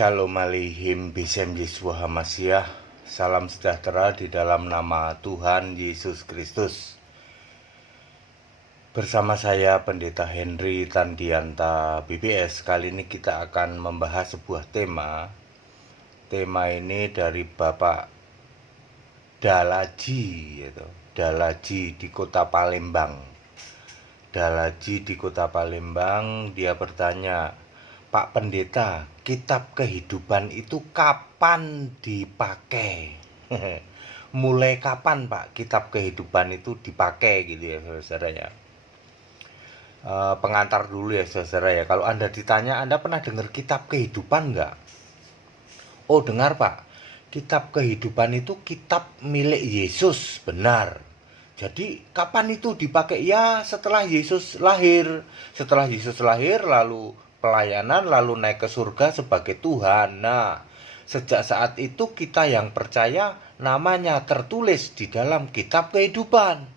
Shalom Aleichem Bisem Yeshua HaMashiach. Salam sejahtera di dalam nama Tuhan Yesus Kristus. Bersama saya Pendeta Henry Tandianta BBS. Kali ini kita akan membahas sebuah tema. Tema ini dari Bapak Dalaji, Dalaji di Kota Palembang. Dalaji di Kota Palembang, dia bertanya, Pak Pendeta, kitab kehidupan itu kapan dipakai? Mulai kapan Pak kitab kehidupan itu dipakai gitu ya saudara ya. Pengantar dulu ya saudara ya. Kalau Anda ditanya, Anda pernah dengar kitab kehidupan enggak? Oh dengar Pak. Kitab kehidupan itu kitab milik Yesus, benar. Jadi kapan itu dipakai? Ya setelah Yesus lahir. Setelah Yesus lahir lalu pelayanan, lalu naik ke surga sebagai Tuhan. Nah, sejak saat itu kita yang percaya namanya tertulis di dalam kitab kehidupan.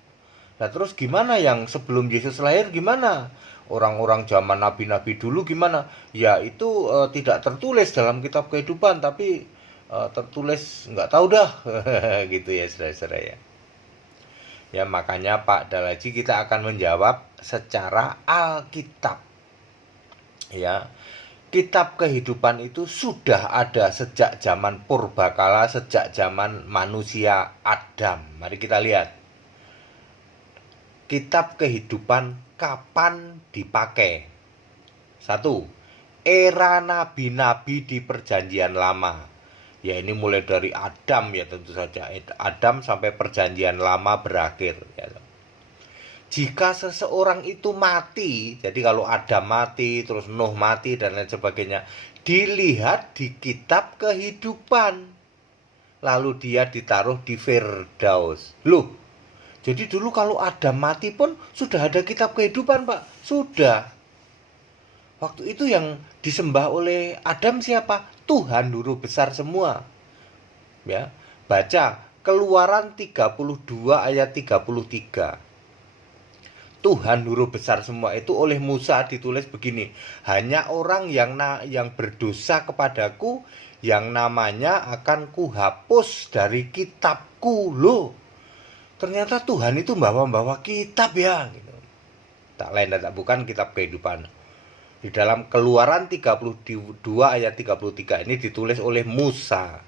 Nah terus gimana yang sebelum Yesus lahir gimana? Orang-orang zaman nabi-nabi dulu gimana? Ya itu tidak tertulis dalam kitab kehidupan, tapi tertulis nggak tahu dah. Gitu ya saudara-saudara ya. Ya makanya Pak Dalaji kita akan menjawab secara Alkitab. Ya, kitab kehidupan itu sudah ada sejak zaman purbakala, sejak zaman manusia Adam. Mari kita lihat. Kitab kehidupan kapan dipakai? 1. Era nabi-nabi di perjanjian lama. Ya ini mulai dari Adam ya tentu saja. Adam sampai perjanjian lama berakhir ya. Jika seseorang itu mati, jadi kalau Adam mati, terus Nuh mati dan lain sebagainya, dilihat di kitab kehidupan. Lalu dia ditaruh di Firdaus. Loh, jadi dulu kalau Adam mati pun sudah ada kitab kehidupan Pak? Sudah. Waktu itu yang disembah oleh Adam siapa? Tuhan Guru besar semua. Ya, baca Keluaran 32 ayat 33. Tuhan Guru besar semua itu oleh Musa ditulis begini, hanya orang yang berdosa kepadaku yang namanya akan kuhapus dari kitabku. Loh, ternyata Tuhan itu bawa kitab ya gitu. Tak lain dan tak bukan kitab kehidupan. Di dalam Keluaran 32 ayat 33 ini ditulis oleh Musa.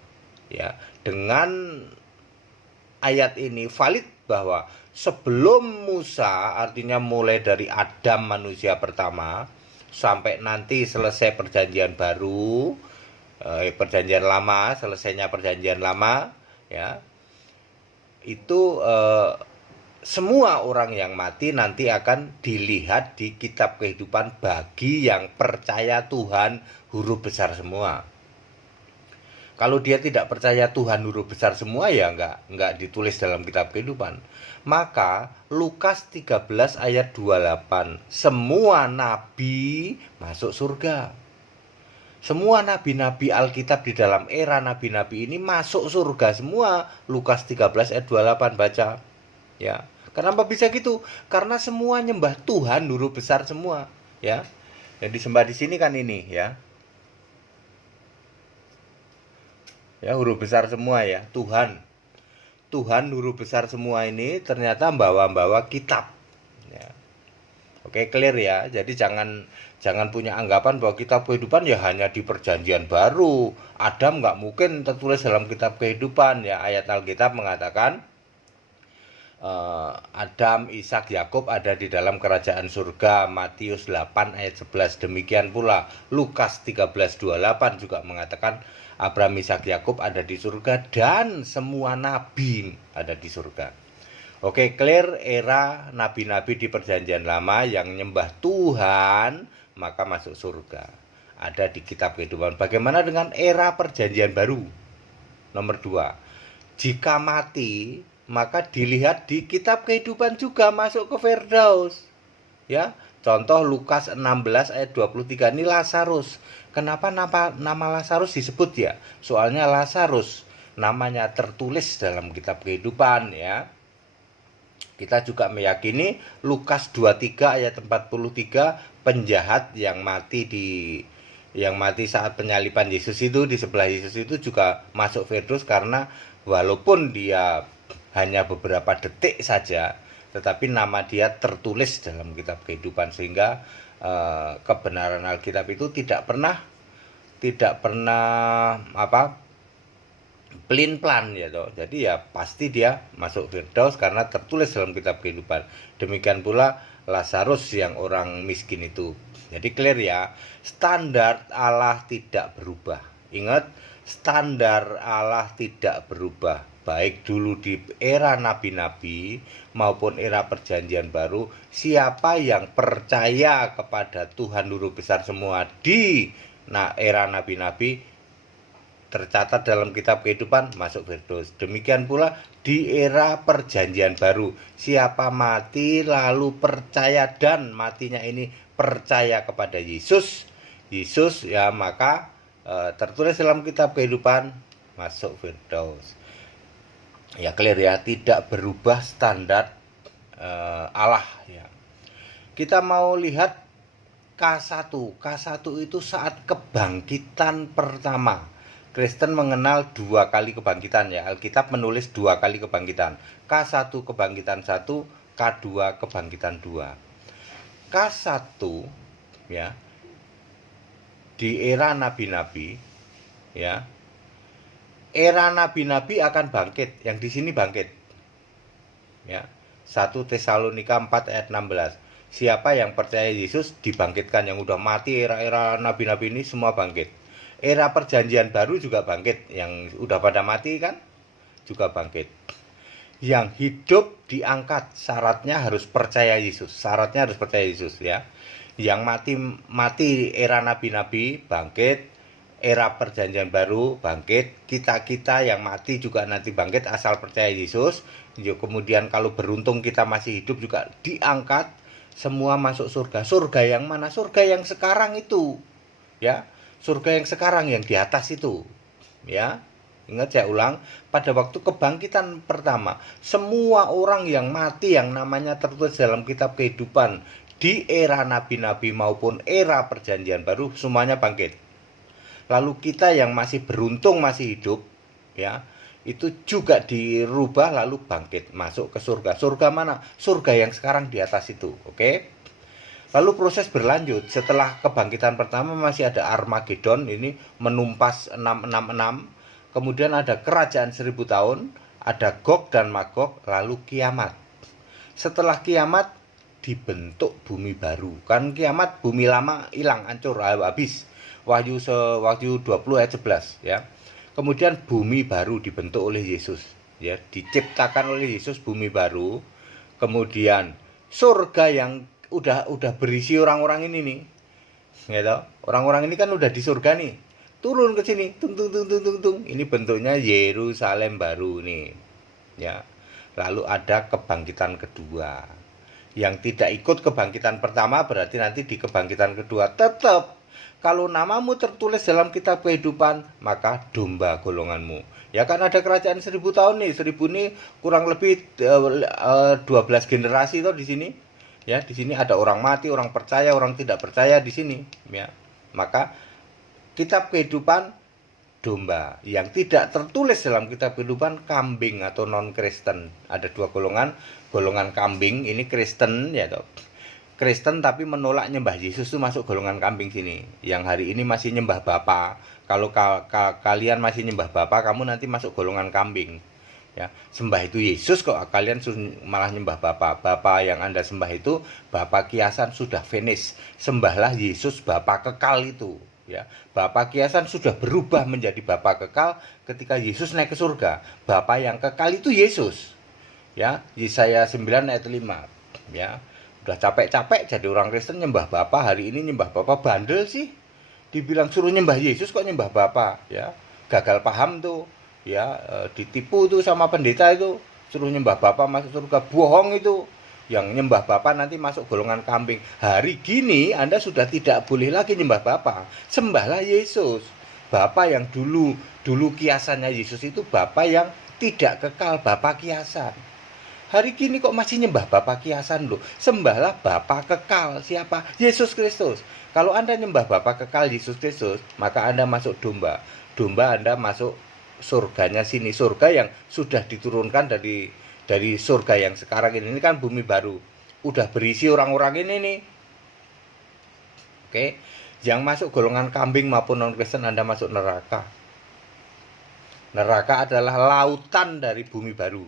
Ya, dengan ayat ini valid bahwa sebelum Musa, artinya mulai dari Adam manusia pertama sampai nanti selesai perjanjian baru, perjanjian lama, selesainya perjanjian lama, ya itu semua orang yang mati nanti akan dilihat di kitab kehidupan bagi yang percaya Tuhan Guru besar semua. Kalau dia tidak percaya Tuhan Guru besar semua ya enggak ditulis dalam kitab kehidupan. Maka Lukas 13 ayat 28, semua nabi masuk surga. Semua nabi-nabi Alkitab di dalam era nabi-nabi ini masuk surga semua. Lukas 13 ayat 28 baca. Ya. Kenapa bisa gitu? Karena semua nyembah Tuhan Guru besar semua, ya. Yang disembah di sini kan ini, ya. Ya, Guru besar semua ya, Tuhan Guru besar semua ini ternyata bawa kitab ya. Oke, clear ya. Jadi jangan punya anggapan bahwa kitab kehidupan ya hanya di perjanjian baru. Adam nggak mungkin tertulis dalam kitab kehidupan ya. Ayat Alkitab mengatakan Adam, Ishak, Yakub ada di dalam kerajaan surga. Matius 8 ayat 11. Demikian pula Lukas 13:28 juga mengatakan Abraham, Ishak, Yakub ada di surga dan semua nabi ada di surga. Oke, clear. Era nabi-nabi di perjanjian lama yang nyembah Tuhan maka masuk surga. Ada di kitab kehidupan. Bagaimana dengan era perjanjian baru? Nomor 2. Jika mati maka dilihat di kitab kehidupan juga masuk ke Firdaus. Ya, contoh Lukas 16 ayat 23 ini Lazarus. Kenapa nama Lazarus disebut ya? Soalnya Lazarus namanya tertulis dalam kitab kehidupan ya. Kita juga meyakini Lukas 23 ayat 43 penjahat yang mati yang mati saat penyaliban Yesus itu, di sebelah Yesus itu juga masuk Firdaus, karena walaupun dia hanya beberapa detik saja, tetapi nama dia tertulis dalam kitab kehidupan, sehingga kebenaran Alkitab itu tidak pernah pelin plan ya toh. Jadi ya pasti dia masuk Firdaus karena tertulis dalam kitab kehidupan. Demikian pula Lazarus yang orang miskin itu. Jadi clear ya, standar Allah tidak berubah. Ingat, standar Allah tidak berubah. Baik dulu di era nabi-nabi maupun era perjanjian baru, siapa yang percaya kepada Tuhan Guru besar semua di era nabi-nabi tercatat dalam kitab kehidupan masuk Firdaus. Demikian pula di era perjanjian baru, siapa mati lalu percaya dan matinya ini percaya kepada Yesus ya, maka tertulis dalam kitab kehidupan masuk Firdaus. Ya clear ya, tidak berubah standar Allah ya. Kita mau lihat K1 itu saat kebangkitan pertama. Kristen mengenal 2 kali kebangkitan ya. Alkitab menulis 2 kali kebangkitan. K1 kebangkitan 1, K2 kebangkitan 2. K1 ya, di era nabi-nabi ya. Era nabi-nabi akan bangkit, yang di sini bangkit. Ya. 1 Tesalonika 4 ayat 16. Siapa yang percaya Yesus dibangkitkan, yang udah mati era-era nabi-nabi ini semua bangkit. Era perjanjian baru juga bangkit, yang udah pada mati kan juga bangkit. Yang hidup diangkat, syaratnya harus percaya Yesus. Ya. Yang mati era nabi-nabi bangkit, era perjanjian baru bangkit. Kita yang mati juga nanti bangkit asal percaya Yesus. Kemudian kalau beruntung kita masih hidup juga diangkat, semua masuk surga. Surga yang mana? Surga yang sekarang itu ya. Surga yang sekarang, yang di atas itu ya. Ingat, saya ulang, pada waktu kebangkitan pertama, semua orang yang mati yang namanya tertulis dalam kitab kehidupan di era nabi-nabi maupun era perjanjian baru semuanya bangkit. Lalu kita yang masih beruntung masih hidup ya, itu juga dirubah lalu bangkit masuk ke surga. Surga mana? Surga yang sekarang di atas itu. Oke? Lalu proses berlanjut. Setelah kebangkitan pertama masih ada Armageddon, ini menumpas 666. Kemudian ada kerajaan 1000 tahun, ada Gog dan Magog, lalu kiamat. Setelah kiamat dibentuk bumi baru. Kan kiamat bumi lama hilang, hancur, habis. Wahyu 20 ayat 11 ya. Kemudian bumi baru dibentuk oleh Yesus ya, diciptakan oleh Yesus bumi baru. Kemudian surga yang udah berisi orang-orang ini nih. Gitu. Orang-orang ini kan udah di surga nih. Turun ke sini, tung. Ini bentuknya Yerusalem baru nih. Ya. Lalu ada kebangkitan kedua. Yang tidak ikut kebangkitan pertama berarti nanti di kebangkitan kedua tetap kalau namamu tertulis dalam kitab kehidupan, maka domba golonganmu. Ya kan ada kerajaan 1000 tahun nih. 1000 ini kurang lebih 12 generasi toh di sini. Ya, di sini ada orang mati, orang percaya, orang tidak percaya di sini, ya. Maka kitab kehidupan domba, yang tidak tertulis dalam kitab kehidupan kambing atau non-Kristen. Ada 2 golongan, golongan kambing ini Kristen ya toh. Kristen tapi menolak nyembah Yesus itu masuk golongan kambing sini. Yang hari ini masih nyembah Bapa. Kalau kalian masih nyembah Bapa, kamu nanti masuk golongan kambing. Ya, sembah itu Yesus kok kalian malah nyembah Bapa. Bapa yang Anda sembah itu Bapa kiasan sudah finish. Sembahlah Yesus Bapa kekal itu, ya. Bapa kiasan sudah berubah menjadi Bapa kekal ketika Yesus naik ke surga. Bapa yang kekal itu Yesus. Ya, Yesaya 9 ayat 5, ya. Udah capek-capek jadi orang Kristen nyembah Bapa, hari ini nyembah Bapa bandel sih. Dibilang suruh nyembah Yesus kok nyembah Bapa, ya. Gagal paham tuh. Ya, ditipu tuh sama pendeta itu, suruh nyembah Bapa masuk surga, bohong itu. Yang nyembah Bapa nanti masuk golongan kambing. Hari gini Anda sudah tidak boleh lagi nyembah Bapa. Sembahlah Yesus. Bapa yang dulu kiasannya Yesus itu Bapa yang tidak kekal, Bapa kiasan. Hari kini kok masih nyembah bapa kiasan loh. Sembahlah bapa kekal. Siapa? Yesus Kristus. Kalau Anda nyembah bapa kekal Yesus Kristus, maka Anda masuk domba. Domba Anda masuk surganya sini. Surga yang sudah diturunkan dari surga yang sekarang ini kan bumi baru. Udah berisi orang-orang ini nih. Oke. Yang masuk golongan kambing maupun non-Kristen Anda masuk neraka. Neraka adalah lautan dari bumi baru.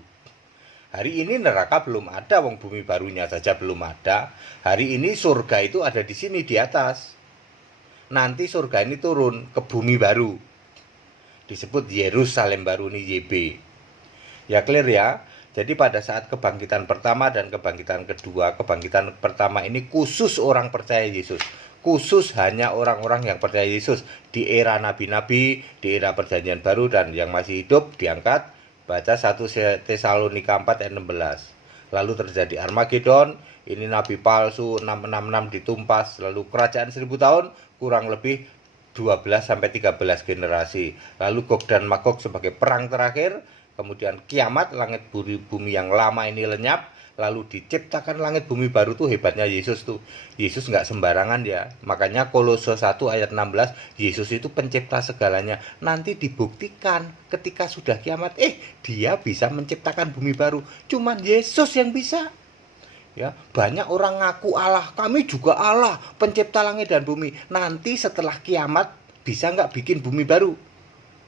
Hari ini neraka belum ada, wong bumi barunya saja belum ada. Hari ini surga itu ada di sini di atas. Nanti surga ini turun ke bumi baru. Disebut Yerusalem baru ini YB. Ya clear ya. Jadi pada saat kebangkitan pertama dan kebangkitan kedua, kebangkitan pertama ini khusus orang percaya Yesus. Khusus hanya orang-orang yang percaya Yesus di era nabi-nabi, di era perjanjian baru dan yang masih hidup diangkat. Baca 1 Tesalonika 4 ayat 16. Lalu terjadi Armageddon, ini nabi palsu 666 ditumpas, lalu kerajaan 1000 tahun kurang lebih 12 sampai 13 generasi. Lalu Gog dan Magog sebagai perang terakhir, kemudian kiamat, langit bumi yang lama ini lenyap. Lalu diciptakan langit bumi baru tuh hebatnya Yesus tuh. Yesus nggak sembarangan ya. Makanya Kolose 1 ayat 16, Yesus itu pencipta segalanya. Nanti dibuktikan ketika sudah kiamat, dia bisa menciptakan bumi baru. Cuman Yesus yang bisa. Ya, banyak orang ngaku Allah, kami juga Allah, pencipta langit dan bumi. Nanti setelah kiamat bisa nggak bikin bumi baru?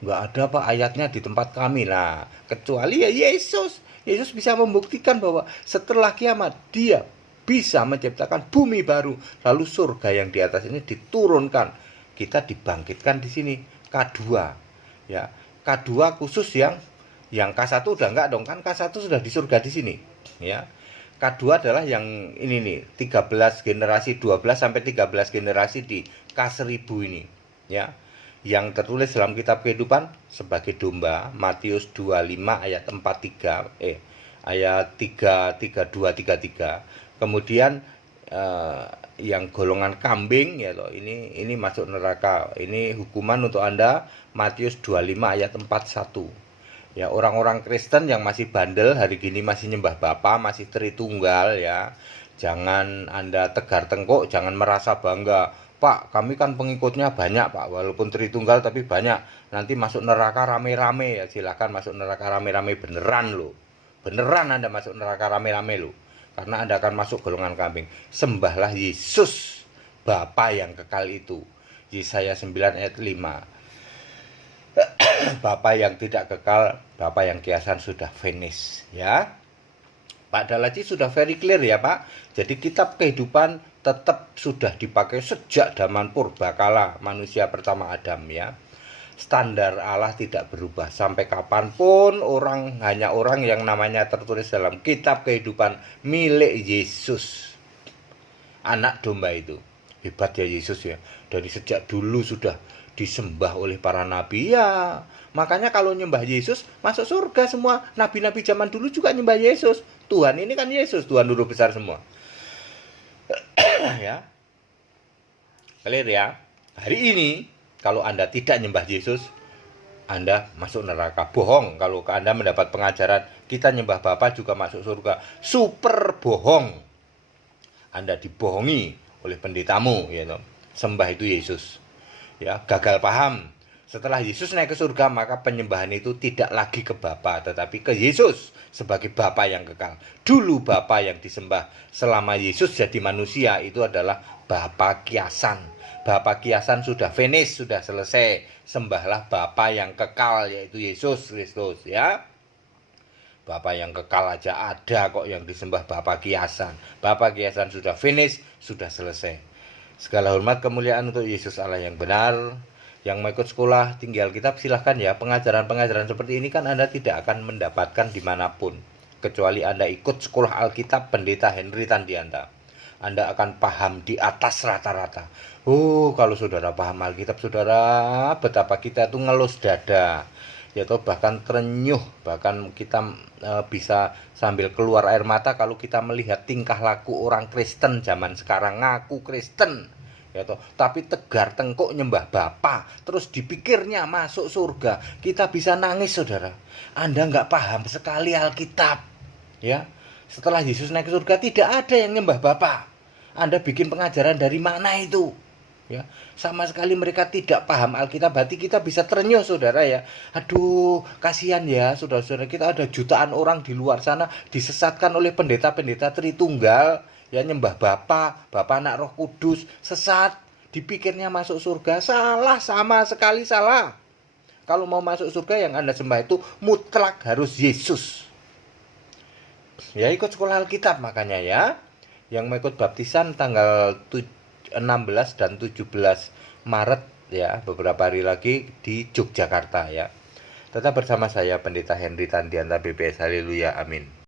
Nggak ada Pak ayatnya di tempat kami. Nah, kecuali ya Yesus. Yesus bisa membuktikan bahwa setelah kiamat dia bisa menciptakan bumi baru. Lalu surga yang di atas ini diturunkan. Kita dibangkitkan di sini. K2. Ya, K2 khusus yang K1 udah enggak dong, kan K1 sudah di surga di sini. Ya. K2 adalah yang ini nih, 13 generasi, 12 sampai 13 generasi di K1000 ini. Ya. Yang tertulis dalam kitab kehidupan sebagai domba, Matius 25 ayat 43 ayat 32-33. Kemudian yang golongan kambing ya loh, ini masuk neraka. Ini hukuman untuk Anda, Matius 25 ayat 41. Ya, orang-orang Kristen yang masih bandel hari gini masih nyembah Bapa, masih Tritunggal ya. Jangan Anda tegar tengkuk, jangan merasa bangga. Pak, kami kan pengikutnya banyak Pak, walaupun Tritunggal tapi banyak. Nanti masuk neraka rame-rame ya, silakan masuk neraka rame-rame beneran loh. Beneran Anda masuk neraka rame-rame loh. Karena Anda akan masuk golongan kambing. Sembahlah Yesus, Bapa yang kekal itu. Yesaya 9 ayat 5. Bapa yang tidak kekal, Bapa yang kiasan sudah finish ya. Pak Dalaji sudah very clear ya Pak. Jadi kitab kehidupan tetap sudah dipakai sejak zaman purbakala manusia pertama Adam ya. Standar Allah tidak berubah sampai kapanpun. Hanya orang yang namanya tertulis dalam kitab kehidupan milik Yesus, anak domba itu. Hebat ya Yesus ya. Dari sejak dulu sudah disembah oleh para nabi ya. Makanya kalau nyembah Yesus masuk surga semua. Nabi-nabi zaman dulu juga nyembah Yesus. Tuhan ini kan Yesus, Tuhan huruf besar semua. Ya. Clear ya. Hari ini kalau Anda tidak nyembah Yesus, Anda masuk neraka. Bohong kalau Anda mendapat pengajaran kita nyembah Bapa juga masuk surga. Super bohong. Anda dibohongi oleh pendetamu ya toh. Sembah itu Yesus. Ya, gagal paham. Setelah Yesus naik ke surga, maka penyembahan itu tidak lagi ke Bapa, tetapi ke Yesus sebagai Bapa yang kekal. Dulu Bapa yang disembah selama Yesus jadi manusia itu adalah Bapa kiasan. Bapa kiasan sudah finish, sudah selesai. Sembahlah Bapa yang kekal, yaitu Yesus Kristus ya. Bapa yang kekal aja ada kok yang disembah Bapa kiasan. Bapa kiasan sudah finish, sudah selesai. Segala hormat kemuliaan untuk Yesus Allah yang benar. Yang mau ikut sekolah tinggi Alkitab silahkan ya. Pengajaran-pengajaran seperti ini kan Anda tidak akan mendapatkan dimanapun, kecuali Anda ikut sekolah Alkitab Pendeta Henry Tandianta. Anda akan paham di atas rata-rata. Kalau saudara paham Alkitab, saudara, betapa kita itu ngelus dada. Ya toh, bahkan terenyuh, bahkan kita bisa sambil keluar air mata kalau kita melihat tingkah laku orang Kristen zaman sekarang, ngaku Kristen. Ya toh, tapi tegar tengkuk nyembah Bapa, terus dipikirnya masuk surga. Kita bisa nangis saudara. Anda nggak paham sekali Alkitab. Ya, Setelah Yesus naik ke surga tidak ada yang nyembah Bapa. Anda bikin pengajaran dari mana itu? Ya, sama sekali mereka tidak paham Alkitab. Berarti kita bisa terenyuh saudara ya. Aduh, kasihan ya saudara-saudara, kita ada jutaan orang di luar sana disesatkan oleh pendeta-pendeta Tritunggal, ya nyembah Bapa, Bapa Anak Roh Kudus, sesat, dipikirnya masuk surga. Salah, sama sekali salah. Kalau mau masuk surga yang Anda sembah itu mutlak harus Yesus. Ya ikut sekolah Alkitab makanya ya. Yang mau ikut baptisan tanggal 16 dan 17 Maret ya, beberapa hari lagi di Yogyakarta ya. Tetap bersama saya Pendeta Henry Tandianta BPS. Haleluya, amin.